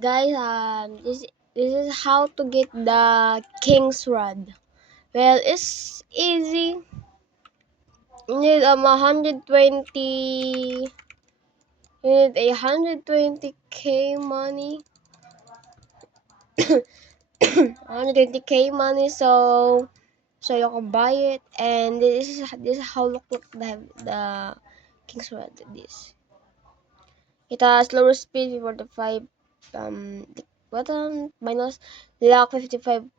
Guys, this is how to get the King's Rod. Well, it's easy. You need 120. You need 120k money. 120k money, so you can buy it. And this is how look the King's Rod. This it has lower speed, 45 button minus lock, 55%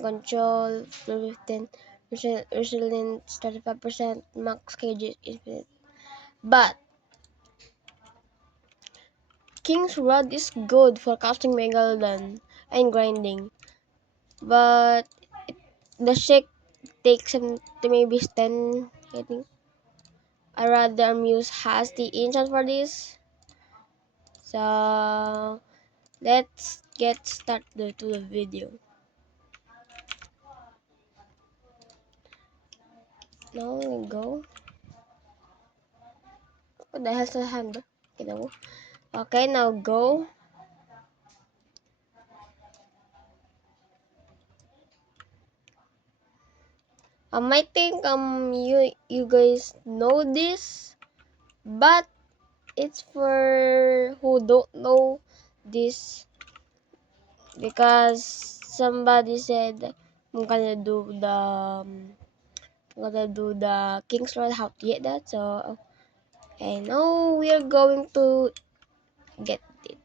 control, 15% resilience, 35% max kg infinite. But King's Rod is good for casting Megalodon and grinding, but the shake takes maybe 10, I think. I rather Muse has the enchant for this. So let's get started to the video. Now we go. What the hell's the hand? Okay, now go. I think you guys know this, but it's for who don't know this, because somebody said I'm gonna do the King's Road, how to get that. So okay, now we are going to get it.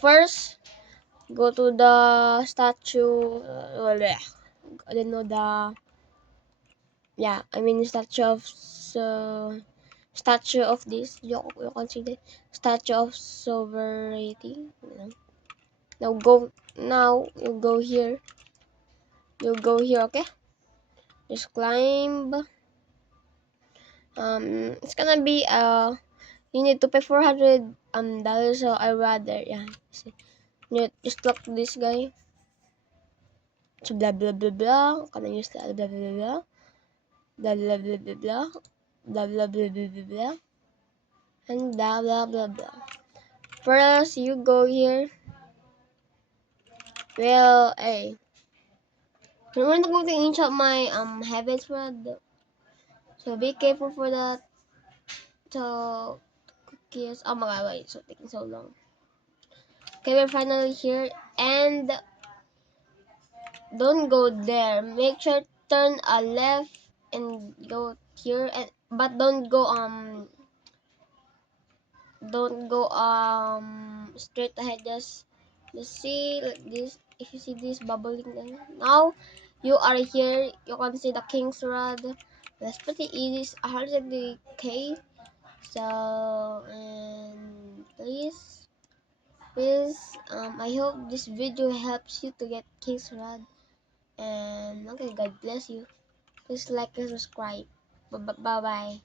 First, go to the statue. I don't know the. Yeah, I mean statue of this. You can see the statue of sovereignty. Now go. Now you go here. You go here. Okay. Just climb. It's gonna be you need to pay $400 so I rather, yeah, see, you just look this guy, so blah blah blah blah, can I use that blah blah blah blah blah blah blah blah blah blah blah blah blah blah and blah blah blah blah. First you go here. Well, hey, I'm going to enchant my heavens rod, so be careful for that. So cookies, oh my god, wait, so taking so long. Okay, we're finally here, and don't go there. Make sure turn a left and go here, and but don't go straight ahead. Just see like this. If you see this bubbling thing, now you are here. You can see the King's Rod. That's pretty easy. It's 100k. So, and please, I hope this video helps you to get King's Rod. And okay, God bless you. Please like and subscribe. Bye bye.